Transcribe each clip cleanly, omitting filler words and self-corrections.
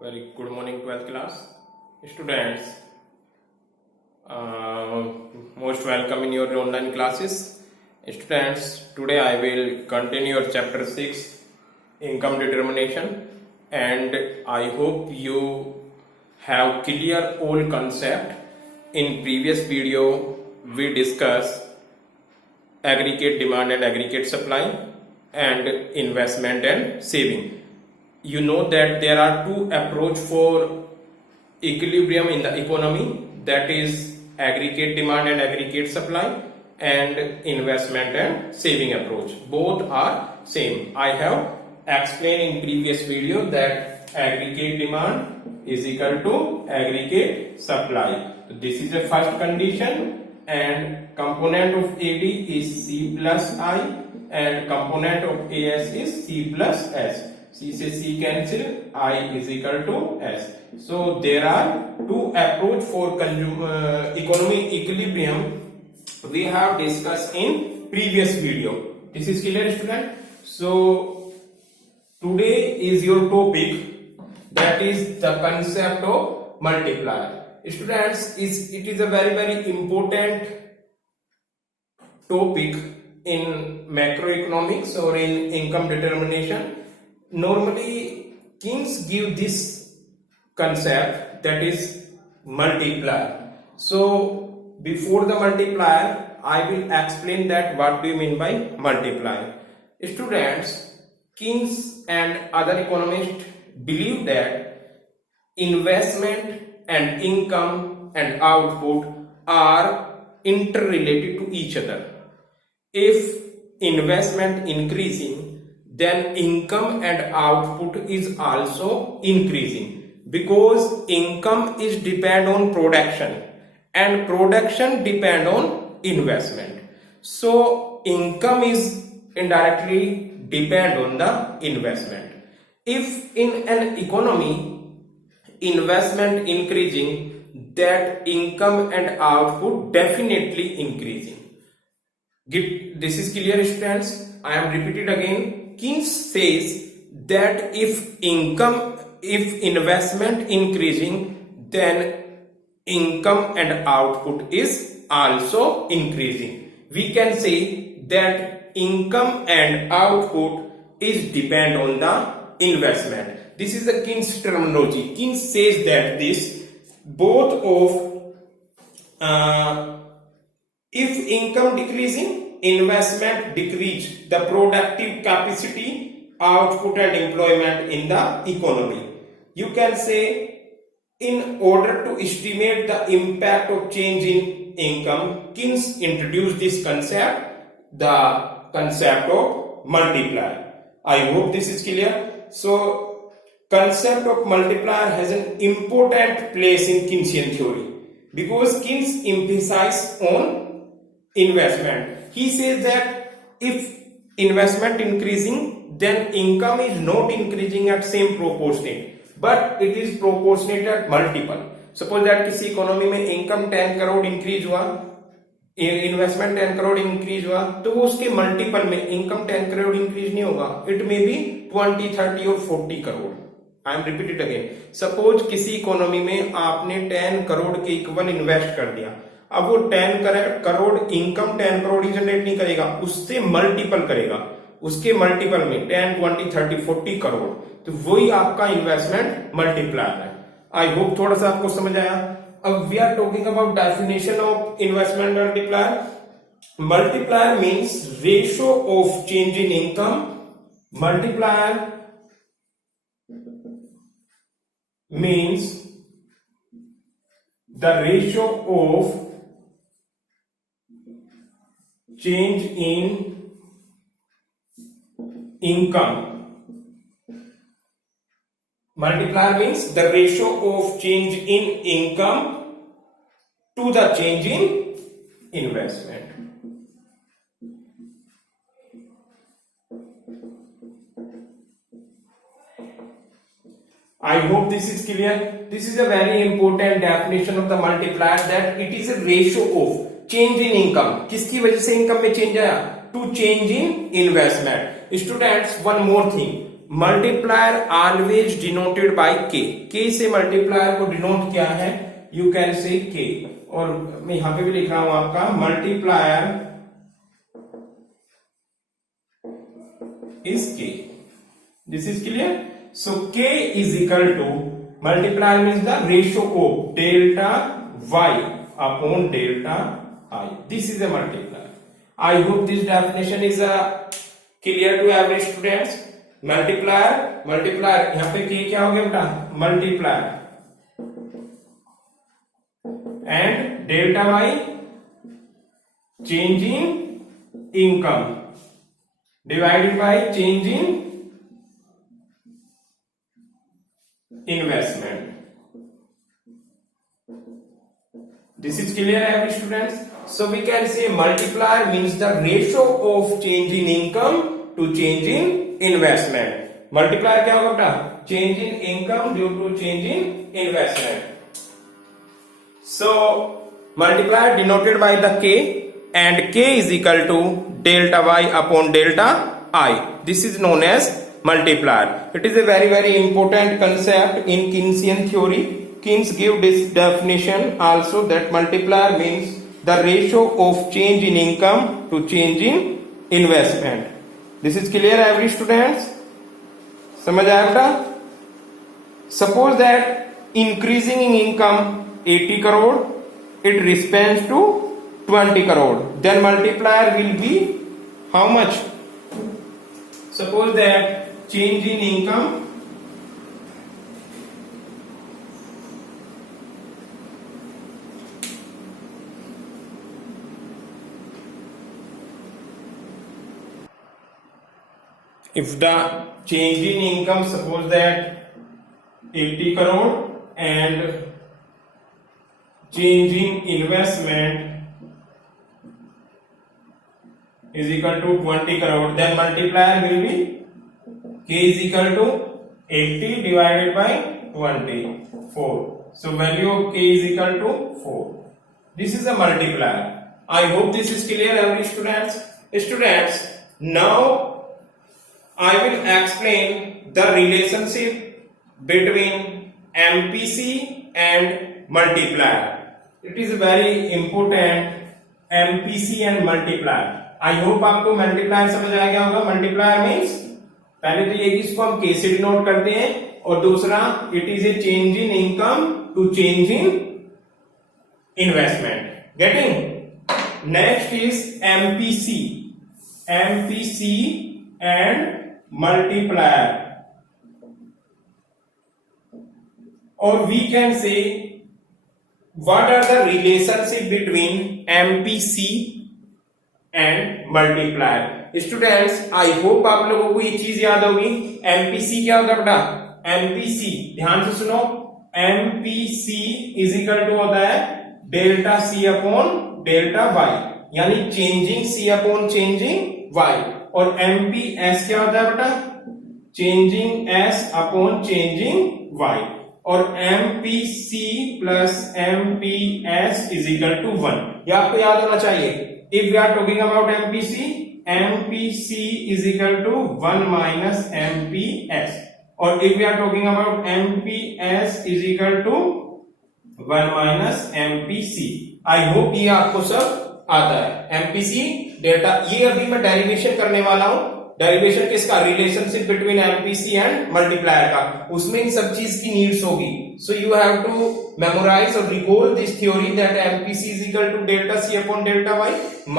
Very good morning, 12th class students. Most welcome in your online classes. Students, today I will continue your chapter 6, income determination, and I hope you have clear all concept. In previous video, we discussed aggregate demand and aggregate supply and investment and saving. You know that there are two approach for equilibrium in the economy, that is aggregate demand and aggregate supply, and investment and saving approach. Both are same. I have explained in previous video that aggregate demand is equal to aggregate supply. So this is the first condition, and component of AD is C plus I and component of AS is C plus S. C से C cancel, I is equal to S. So there are two approach for economic equilibrium we have discussed in previous video. This is clear, student? So today is your topic, that is the concept of multiplier. Students, it is a very important topic in macroeconomics or in income determination. Normally Keynes give this concept, that is multiplier. So before the multiplier I will explain that what do you mean by multiplier. Students, Keynes and other economists believe that investment and income and output are interrelated to each other. If investment increasing, then income and output is also increasing, because income is depend on production and production depend on investment. So income is indirectly depend on the investment. If in an economy investment increasing, that income and output definitely increasing. This is clear, students? I am repeated again. Keynes says that if investment increasing, then income and output is also increasing. We can say that income and output is depend on the investment. This is the Keynes terminology. Keynes says that this both of if income decreasing, investment decrease the productive capacity, output and employment in the economy. You can say, in order to estimate the impact of change in income, Keynes introduced this concept, the concept of multiplier. I hope this is clear. So concept of multiplier has an important place in Keynesian theory, because Keynes emphasizes on investment. He says that if investment increasing, then income is not increasing at same proportionate, but it is proportionate at multiple. Suppose that किसी economy में income 10 crore increase हुआ, investment 10 crore increase हुआ, तो वो उसके multiple में income 10 crore increase नहीं होगा, इट मे बी 20, 30 और 40 crore. I am repeated again. Suppose किसी इकोनॉमी में आपने 10 करोड़ के इक्वल इन्वेस्ट कर दिया. अब वो 10 करोड़ इनकम 10 करोड़ ही जनरेट नहीं करेगा, उससे मल्टीपल करेगा, उसके मल्टीपल में 10, 20, 30, 40 करोड़, तो वही आपका इन्वेस्टमेंट मल्टीप्लायर है. आई होप थोड़ा सा आपको समझ आया. अब we are talking about definition of investment multiplier. Multiplier means ratio of change in income. Multiplier means the ratio of change in income. Multiplier means the ratio of change in income to the change in investment. I hope this is clear. This is a very important definition of the multiplier, that it is a ratio of change in income. किसकी वजह से income में change आया? To change in investment. Students, one more thing. Multiplier always denoted by के, के से multiplier को denote किया है, यू कैन से के, और मैं यहां पे भी लिख रहा हूं आपका multiplier is K, this is clear. So K is equal to, multiplier means the ratio of delta Y upon delta I, this is a multiplier. I hope this definition is clear to every students. multiplier यहाँ पे k क्या हो गया बेटा, multiplier, and delta y change in income divided by change in investment. This is clear every students. So we can say multiplier means the ratio of change in income to change in investment. Multiplier क्या होगा बेटा, change in income due to change in investment. So multiplier denoted by the k, and k is equal to delta y upon delta I. This is known as multiplier. It is a very important concept in Keynesian theory. Keynes give this definition also, that multiplier means the ratio of change in income to change in investment. This is clear every students, समझ आया बेटा। Suppose that increasing in income 80 crore, it responds to 20 crore, then multiplier will be how much? Suppose that change in income if the change in income, suppose that 80 crore, and change in investment is equal to 20 crore, then multiplier will be k is equal to 80 divided by 24. So value of k is equal to 4. This is a multiplier. I hope this is clear every students. Students, now I will explain the relationship between MPC and multiplier. It is very important, MPC and multiplier. I hope आपको multiplier समझ आ गया होगा। multiplier means पहले तो ये इसको हम k से डिनोट करते हैं, और दूसरा it is a change in income to change in investment. Getting? Next is MPC. MPC and multiplier, or we can say what are the relationship between MPC and multiplier. Students, I hope आप लोगों को ये चीज याद होगी। MPC क्या होता है बेटा, MPC ध्यान से सुनो, MPC इज इक्वल टू होता है delta C upon delta Y, यानी changing C upon changing Y, और MPS क्या होता है बेटा, changing S upon changing Y, और MPC plus MPS is equal to 1। ये आपको याद होना चाहिए। If we are talking about MPC, MPC is equal to 1 minus MPS, और if we are talking about MPS is equal to 1 minus MPC। I hope ये आपको सब आता है। MPC डेल्टा, ये अभी मैं डेरिवेशन करने वाला हूं। डेरिवेशन किसका, relationship between MPC and multiplier का, उसमें इन सब चीज की नीड्स होगी। So you have to memorise और recall this theory that MPC is equal to delta C upon delta Y,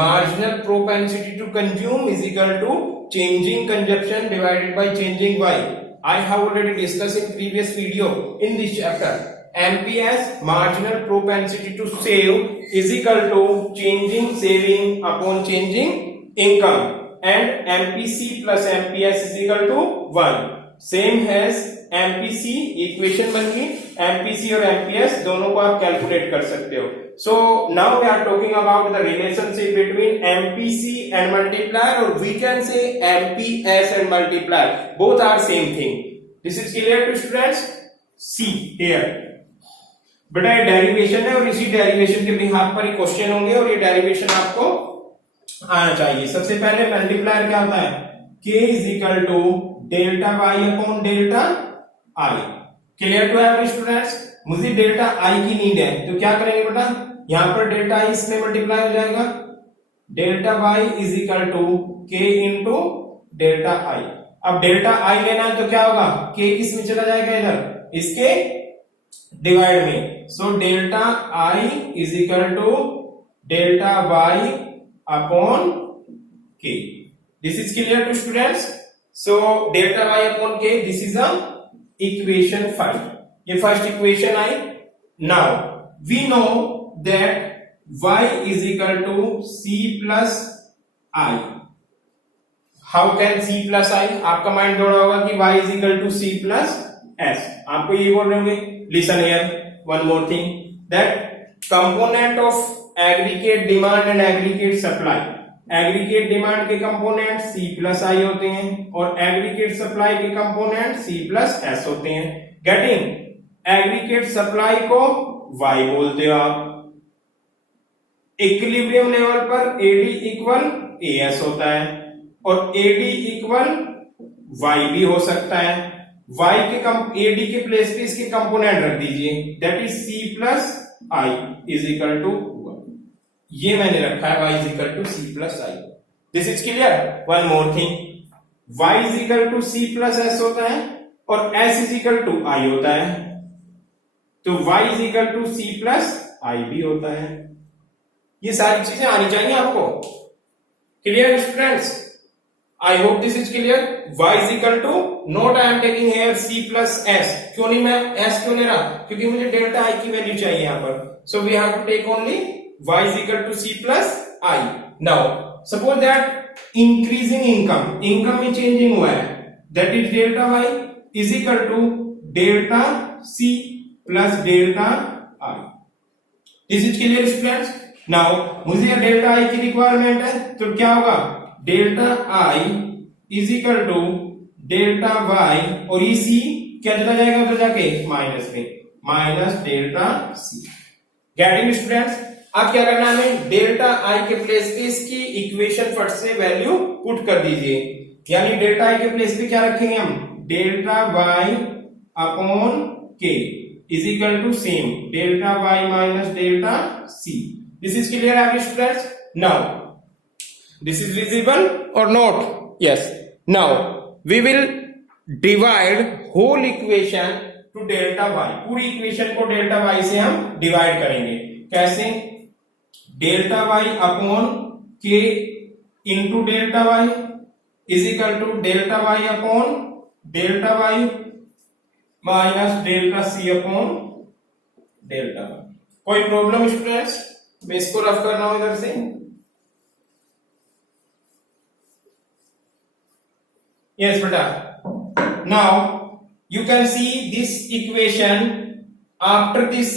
marginal propensity to consume is equal to changing consumption divided by changing Y. I have already discussed in previous video in this chapter. MPS, marginal propensity to save, is equal to changing saving upon changing income, and MPC plus MPS is equal to 1. Same as MPC, equation बन गई। MPC और MPS दोनों को आप calculate कर सकते हो। So now we are talking about the relationship between MPC and multiplier, or we can say MPS and multiplier. Both are same thing. This is clear to students? See here. बेटा ये derivation है, और इसी derivation के behalf पर ही question होंगे, और ये डेरिवेशन आपको आना चाहिए। सबसे पहले मल्टीप्लायर क्या होता है, k is equal to delta Y upon delta I. Clear to every students? मुझे डेल्टा आई की नीड है, तो क्या करेंगे बेटा, यहां पर डेल्टा आई इसमें मल्टीप्लाई हो जाएगा, delta Y is equal to K into delta I. अब डेल्टा आई लेना है तो क्या होगा, के किस में चला जाएगा, इधर इसके डिवाइड में। So delta I is equal to delta Y upon K. This is clear to students? So delta Y upon K, this is a equation 5। ये first equation I. Now we know that y is equal to c plus i. How can c plus i? आपका mind दौड़ा होगा कि y is equal to c plus s. आपको ये बोल रहे होंगे, listen here, one more thing, that component of aggregate demand and aggregate supply. Aggregate demand के component c plus i होते हैं और aggregate supply के component c plus s होते हैं। Getting? Aggregate supply को y बोलते हो आप। इक्विलिब्रियम लेवल पर AD इक्वल AS होता है और AD इक्वल Y भी हो सकता है। Y के AD के प्लेस पे इसके कंपोनेंट रख दीजिए, that is C plus I is equal to 1। ये मैंने रखा है Y is equal to C plus I। This is clear? One more thing, Y is equal to C plus S होता है और S is equal to I होता है, तो Y is equal to C plus I भी होता है। ये सारी चीजें आनी चाहिए आपको। Clear students? I hope this is clear. y is equal to, note I am taking here c plus s। क्यों नहीं, मैं s क्यों ले रहा, क्योंकि मुझे डेल्टा i की वैल्यू चाहिए यहां पर। So we have to take only y is equal to c plus i। Now suppose that increasing income में चेंजिंग हुआ है, that is delta y is equal to delta c plus delta i। This is clear students? Now मुझे delta I की requirement है, तो क्या होगा, delta I is equal to delta Y, और ये सी क्या चला जाएगा उधर जाके माइनस में, minus delta C. Getting students? अब क्या करना है हमें, डेल्टा आई के प्लेस पे इसकी इक्वेशन फट से वैल्यू पुट कर दीजिए, यानी डेल्टा आई के प्लेस पे क्या रखेंगे हम, delta Y upon K is equal to same delta Y minus delta C. This is clear, every students? Now, this is visible or not? Yes. Now, we will divide whole equation to delta y. पूरी equation को delta y से हम divide करेंगे। कैसे? Delta y upon k into delta y is equal to delta y upon delta y minus delta c upon delta y। कोई problem students? मैं इसको rough कर रहा हूं इधर से। यस बेटा, now you can see this equation. After this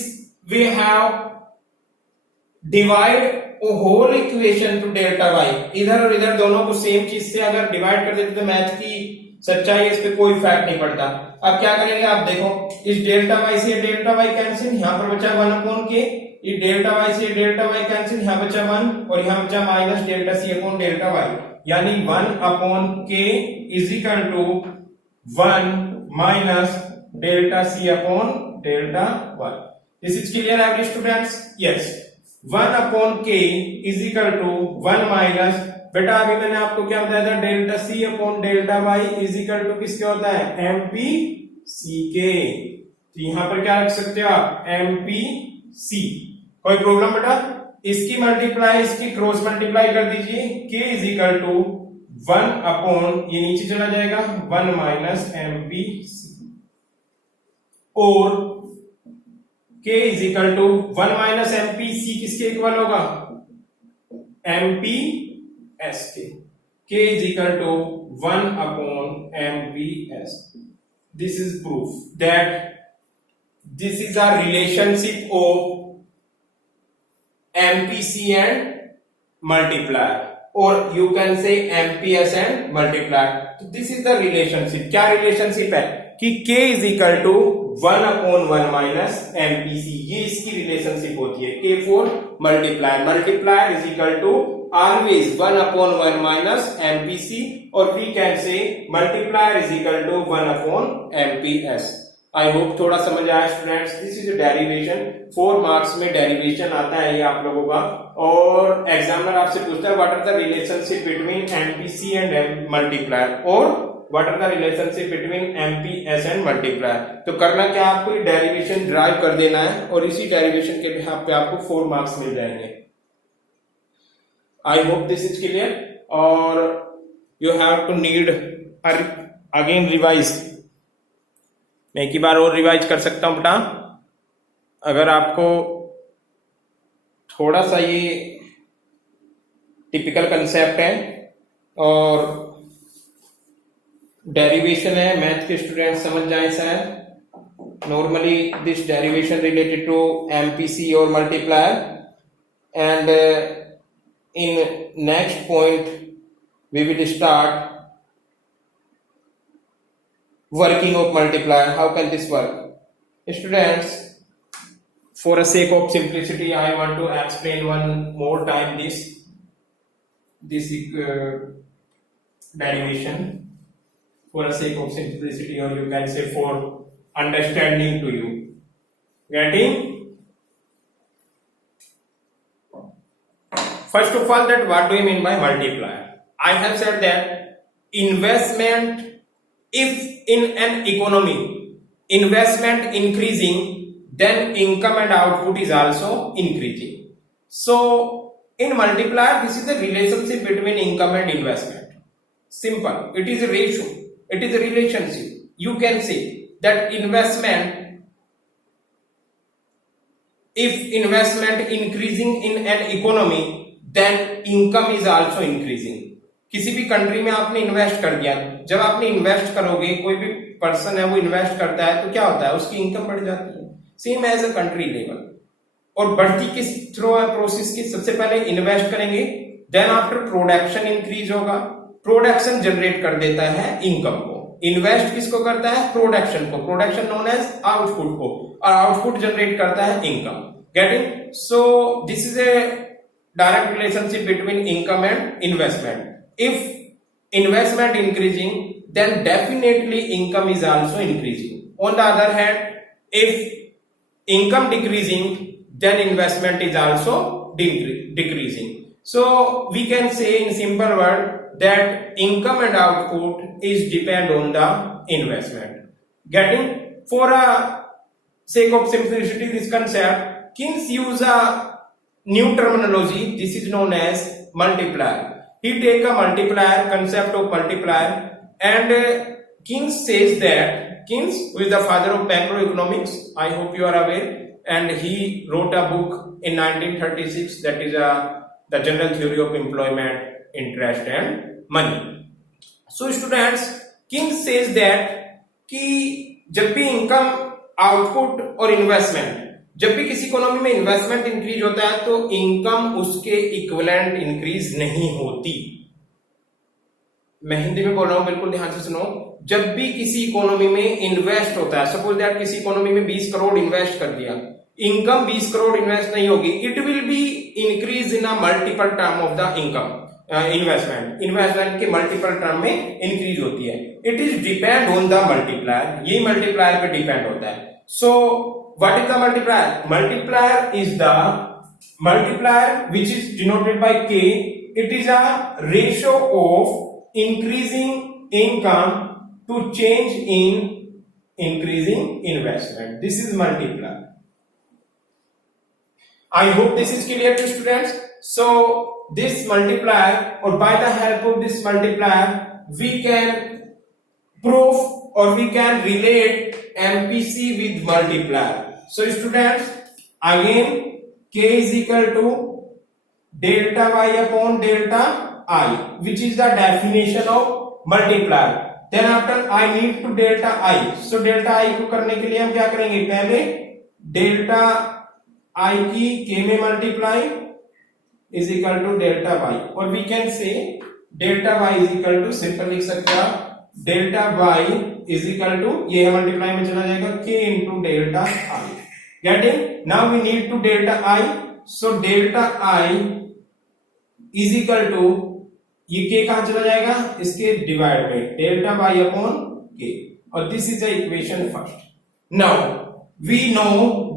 we have divide whole equation to delta Y. इधर और इधर दोनों को सेम चीज से अगर डिवाइड कर देते तो मैथ की सच्चाई, इस पे कोई इफेक्ट नहीं पड़ता। अब क्या करेंगे आप देखो, इस डेल्टा वाई से डेल्टा वाई कैंसिल, यहां पर बचा 1 अपॉन के, ये डेल्टा वाई से डेल्टा वाई कैंसिल, यहां बचा 1 और यहां बचा minus delta C upon delta Y, यानी 1 upon K is equal to 1 minus delta C upon delta Y. This is clear every students? Yes, 1 upon K is equal to 1 minus, बेटा अभी मैंने आपको क्या बताया था, delta C upon delta Y is equal to किसके होता है, एम पी सी के। तो यहां पर क्या रख सकते हो आप, एम पी सी। कोई प्रॉब्लम बेटा? इसकी मल्टीप्लाई इसकी क्रॉस मल्टीप्लाई कर दीजिए, k is equal to 1 upon, ये नीचे चला जाएगा, 1 माइनस एम पी सी, और k is equal to 1 minus M P C किसके इक्वल होगा, एम पी एस के। k is equal to 1 upon M P S. This is proof that this is a relationship of MPC and multiplier, or you can say MPS and multiplier. तो this is the relationship. क्या relationship है कि K is equal to 1 upon 1 minus MPC, ये इसकी relationship होती है। K for multiplier, multiplier is equal to always 1/1 minus MPC, or we can say multiplier is equal to 1/MPS. I hope थोड़ा समझ आया students. This is derivation. 4 marks में derivation आता है ये आप लोगों का, और एग्जामिनर आपसे पूछता है what are the relationship between MPC and multiplier, और what are the relationship between MPS and multiplier. तो करना क्या, आपको ये डेरिवेशन ड्राइव कर देना है, और इसी डेरिवेशन के बिहाफ पे आपको 4 मार्क्स मिल जाएंगे. I hope this is clear, or you have to need again revise. मैं एक ही बार और रिवाइज कर सकता हूं बेटा, अगर आपको थोड़ा सा ये टिपिकल कंसेप्ट है और डेरिवेशन है, मैथ के स्टूडेंट समझ जाए शायद. Normally this derivation related to MPC और multiplier, and in next point we will start working of multiplier. How can this work? Students, for a sake of simplicity I want to explain one more time this derivation, for a sake of simplicity, or you can say for understanding to you. Getting? First of all, that what do you mean by multiplier? I have said that investment, if in an economy investment increasing, then income and output is also increasing. So in multiplier, this is the relationship between income and investment. Simple. It is a ratio. It is a relationship. You can say that investment, if investment increasing in an economy, then income is also increasing. किसी भी country में आपने invest कर दिया, जब आपने invest करोगे, कोई भी पर्सन है वो इन्वेस्ट करता है, तो क्या होता है, उसकी इनकम बढ़ जाती है. Same as a country level. और बढ़ती किस थ्रू है प्रोसेस की, सबसे पहले इन्वेस्ट करेंगे, देन आफ्टर प्रोडक्शन इंक्रीज होगा, प्रोडक्शन जनरेट कर देता है इनकम को. इन्वेस्ट किसको करता है, प्रोडक्शन को, प्रोडक्शन नोन एज आउटपुट को, और आउटपुट जनरेट करता है income. Getting? So this is a direct relationship between income and investment. If investment increasing, then definitely income is also increasing. On the other hand, if income decreasing, then investment is also decreasing. So we can say in simple word that income and output is depend on the investment. Getting? For a sake of simplicity, this concept, Keynes use a new terminology. This is known as multiplier. He take a multiplier, concept of multiplier, and Keynes says that, Keynes, who is the father of macroeconomics, I hope you are aware, and he wrote a book in 1936, that is the General Theory of Employment, Interest and Money. So students, Keynes says that कि जब भी income, output और investment, जब भी किसी economy में investment increase होता है तो इनकम उसके इक्विवेलेंट इंक्रीज नहीं होती. मैं हिंदी में बोल रहा हूं, बिल्कुल ध्यान से सुनो. जब भी किसी इकोनॉमी में इन्वेस्ट होता है, सपोज दैट किसी इकोनॉमी में 20 करोड़ इन्वेस्ट कर दिया, इनकम 20 करोड़ इन्वेस्ट नहीं होगी. It will be increase in a multiple term of the income. Investment के मल्टीपल टर्म में इंक्रीज होती है. It is depend on the multiplier. ये मल्टीप्लायर पे डिपेंड होता है. सो what is the multiplier? Multiplier is the multiplier which is denoted by K. It is a ratio of increasing income to change in increasing investment. This is multiplier. I hope this is clear to students. So this multiplier, or by the help of this multiplier, we can prove or we can relate MPC with multiplier. So students, again K is equal to delta Y upon delta I, which is the definition of multiplier. Then after I need to delta I. So delta I को करने के लिए हम क्या करेंगे, पहले delta I की K में multiply is equal to delta Y, और we can say delta Y is equal to, simple लिख सकते हैं delta Y is equal to, ये मल्टीप्लाई में चला जाएगा K into delta I. Getting? Now we need to delta I. So delta I is equal to, ये K कहां चला जाएगा, इसके डिवाइड में डेल्टा वाई अपॉन के, और this is the equation first. Now we know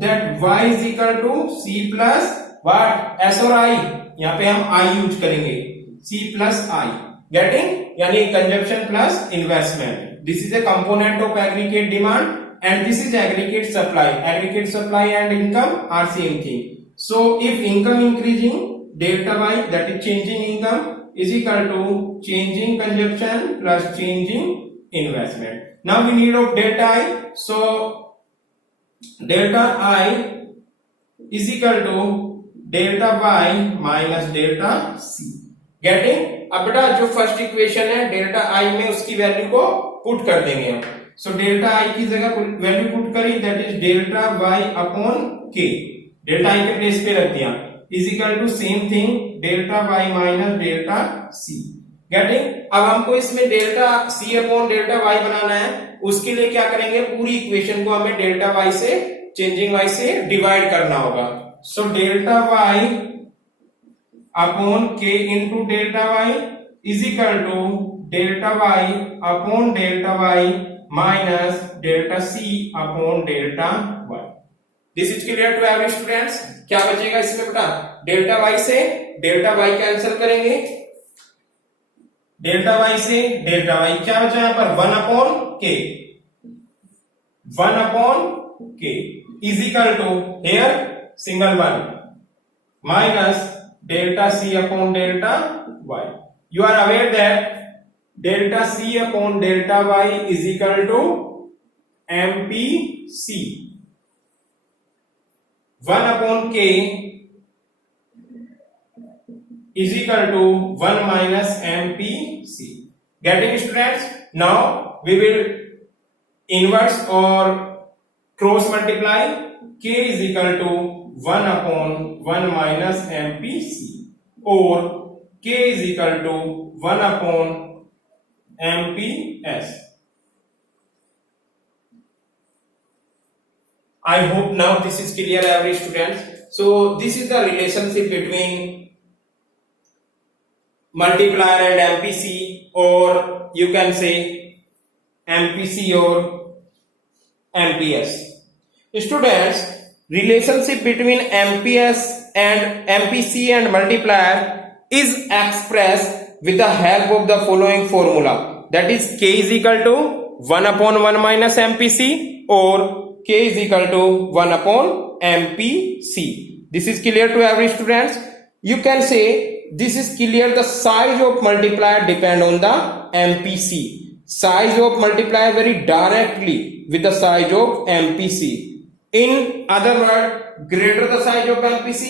that y is equal to c plus what, s और i, यहां पे हम i यूज करेंगे, c प्लस i, गेटिंग, यानी consumption plus investment. This is a component of aggregate demand and this is aggregate supply. Aggregate supply and income are same thing. So if income increasing, delta y, that is changing income, is equal to changing consumption plus changing investment. Now we need of delta I. So delta I is equal to delta y minus delta c. Getting? अब बेटा जो first equation है delta आई में उसकी value को put कर देंगे हम. सो डेल्टा आई की जगह वैल्यू पुट करी, that is delta Y upon K, delta I के प्लेस पे रख दिया, is equal to same thing delta Y minus delta C. Getting? अब हमको इसमें delta C upon delta Y बनाना है, उसके लिए क्या करेंगे, पूरी इक्वेशन को हमें डेल्टा वाई से, चेंजिंग वाई से डिवाइड करना होगा. So delta Y upon K into delta Y is equal to delta Y upon delta Y minus delta C upon delta Y. This is clear to every students. क्या बचेगा इसमें बेटा, delta Y से delta Y cancel करेंगे, delta Y से delta Y, क्या बचा यहां पर, 1 अपॉन के, 1 upon K is equal to here single 1 minus delta c upon delta y. You are aware that delta c upon delta y is equal to mpc. 1 upon k is equal to 1 minus mpc. Getting students? Now we will inverse or cross multiply. K is equal to 1 upon 1 minus mpc, or k is equal to 1 upon mps. I hope now this is clear every students. So this is the relationship between multiplier and mpc, or you can say mpc or mps. Students, relationship between MPS and MPC and multiplier is expressed with the help of the following formula, that is k is equal to 1 upon 1 minus MPC, or k is equal to 1 upon MPC. This is clear to every students. You can say this is clear, the size of multiplier depend on the MPC. Size of multiplier vary directly with the size of MPC. In other word, greater the size of MPC,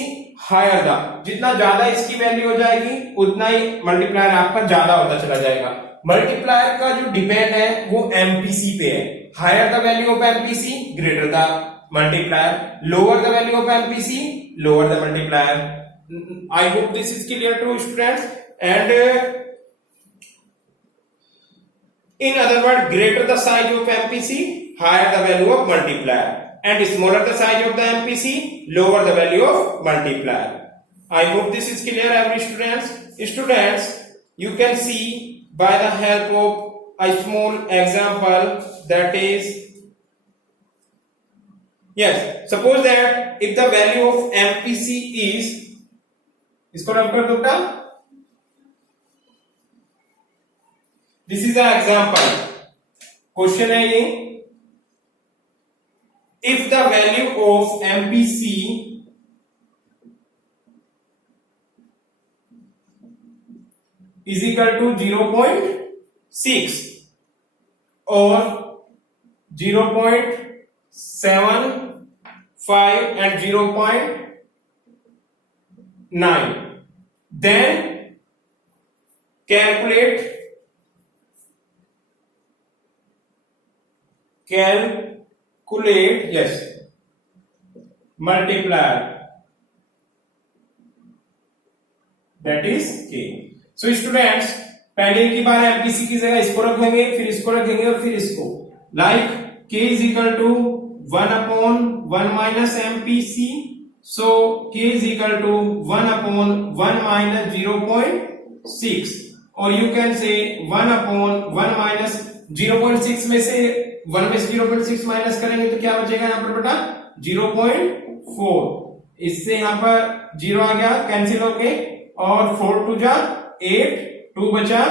higher the, जितना ज्यादा इसकी value हो जाएगी उतना ही multiplier आपका ज्यादा होता चला जाएगा. मल्टीप्लायर का जो डिपेंड है वो एमपीसी पे है. Higher the value of MPC, greater the multiplier, lower the value of MPC, lower the multiplier. I hope this is clear to students. And in other word, greater the size of MPC, higher the value of multiplier, and smaller the size of the MPC, lower the value of multiplier. I hope this is clear every students. Students, you can see by the help of a small example, that is, yes, suppose that if the value of MPC is, इसको रब कर दो बेटा, this is a example. Question है ये, if the value of MPC is equal to 0.6 और 0.75 and 0.9, then calculate yes, multiplier, that is k. So students, पहले की बार एमपीसी की जगह इसको रखेंगे, फिर इसको रखेंगे और फिर इसको, like k is equal to 1 upon 1 minus MPC. So k is equal to 1 upon 1 minus 0.6, or you can say 1 upon 1 minus 0.6 में से 1 में से 0.6 माइनस करेंगे तो क्या बचेगा यहाँ पर बेटा 0.4। इससे यहाँ पर 0 आ गया, कैंसिल हो गए, और 4 टू जा 8, 2 बचा,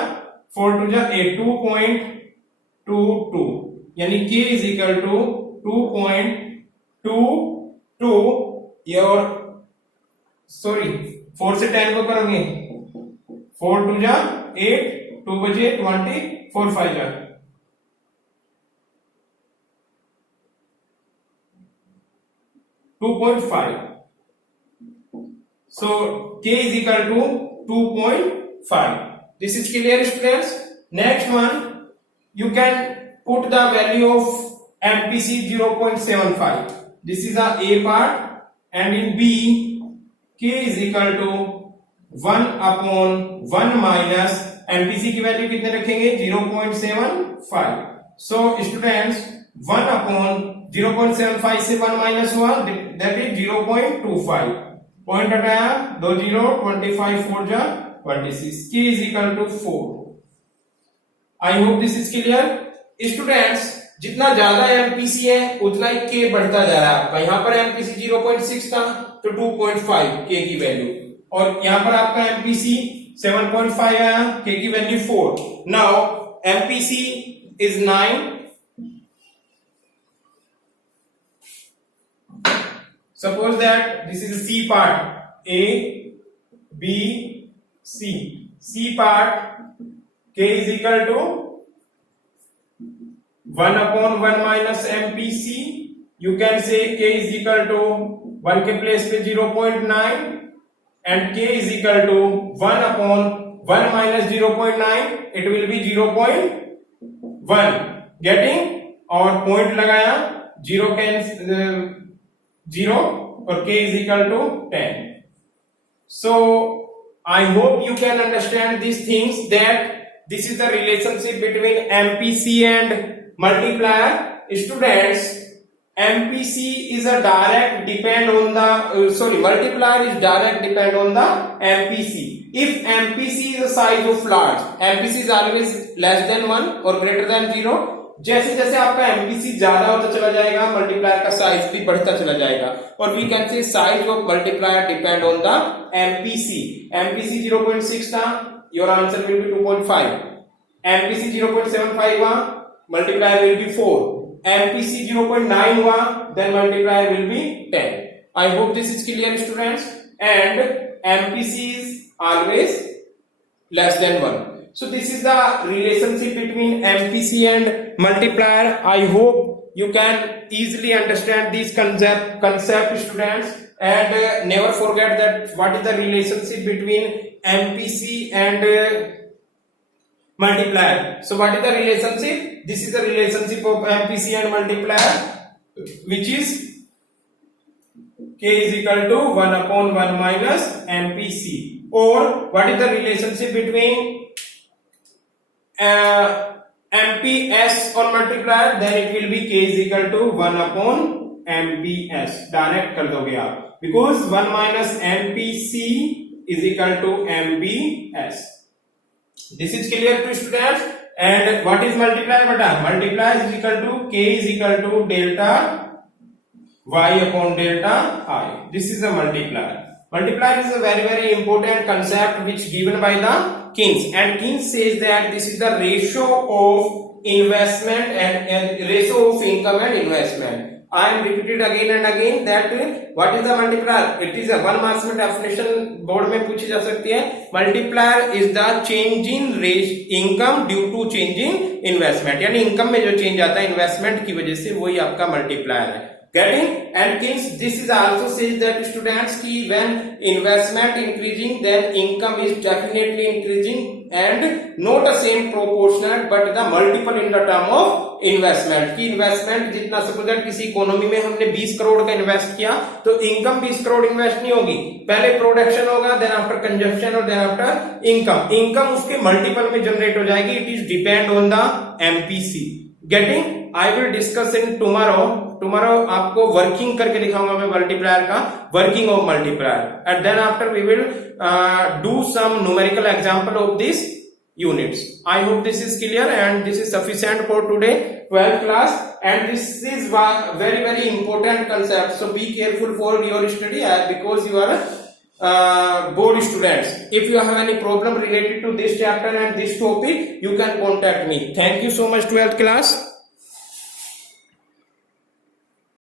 4 टू जा 8, 2.22, यानी k is equal to 2.22 your, sorry 4 से 10 को करोगे, 4 टू जा 8, 2 बजे 20, 4 5 जा 2.5. So k is equal to 2.5. This is clear, students. Next one, you can put the value of MPC 0.75. This is the A part, and in B, k is equal to 1 upon 1 minus MPC की value कितने रखेंगे 0.75. So students, 1 upon 0.75 से 1 minus हुआ, that is 0.25. Point हटाया, 2 0, 25 4 जा 26. k is equal to 4. I hope this is clear. Students, जितना ज्यादा MPC है उतना ही k बढ़ता जा रहा है आपका। यहाँ पर MPC 0.6 था तो 2.5 k की वैल्यू, और यहाँ पर आपका MPC 7.5 आया, k की value 4. Now MPC is 9. Suppose that this is a C part, A, B, C. C part, k is equal to 1 upon 1 minus MPC. You can say k is equal to 1 के place पे 0.9, and k is equal to 1 upon 1 minus 0.9. It will be 0.1. Getting? और point लगाया, 0 और k is equal to 10. So I hope you can understand these things, that this is the relationship between MPC and multiplier. Students, MPC is a direct depend on the multiplier is direct depend on the MPC. If MPC is the size of large, MPC is always less than 1 or greater than 0. जैसे जैसे आपका MPC ज्यादा होता चला जाएगा, multiplier का size भी बढ़ता चला जाएगा, और we can say size of multiplier depend on the MPC. MPC 0.6 था, your answer will be 2.5. MPC 0.75 हुआ, मल्टीप्लायर विल बी 4. MPC 0.9 हुआ, then multiplier will be 10. I hope this is clear students. And MPC is always less than 1. So this is the relationship between MPC and multiplier. I hope you can easily understand these concept students, and never forget that what is the relationship between MPC and multiplier. So what is the relationship? This is the relationship of MPC and multiplier, which is k is equal to 1 upon 1 minus MPC. Or what is the relationship between MPS or multiplier? Then it will be k is equal to 1 upon MPS. Direct कर दोगे आप, because 1 minus MPC is equal to MPS. This is clear to students. And what is multiplier? Beta, multiplier is equal to k is equal to delta y upon delta I. This is a multiplier. Multiplier is a very important concept which given by the Keynes, and Keynes says that this is the ratio of investment and ratio of income and investment. I am repeated again and again that what is the multiplier? It is a 1 marks में definition board में पूछी जा सकती है. Multiplier is the change in income due to change in investment. यानी income में जो change आता है इन्वेस्टमेंट की वजह से, वही आपका मल्टीप्लायर है. Getting? And Keynes this is also says that students ki when investment increasing, then income is definitely increasing, and not the same proportional but the multiple in the term of investment. कि investment जितना suppose that किसी economy में हमने 20 करोड़ का invest किया तो income 20 crore invest नहीं होगी, पहले प्रोडक्शन होगा, देन आफ्टर कंजप्शन और देन आफ्टर इनकम उसके मल्टीपल में जनरेट हो जाएगी. It is depend on the MPC. Getting? I will discuss in tomorrow आपको वर्किंग करके दिखाऊंगा मैं मल्टीप्लायर का, working of multiplier, and then after we will do some numerical example of these units. I hope this is clear and this is sufficient for today 12th class, and this is very important concept, so be careful for your study because you are board students. If you have any problem related to this chapter and this topic, you can contact me. Thank you so much 12th class.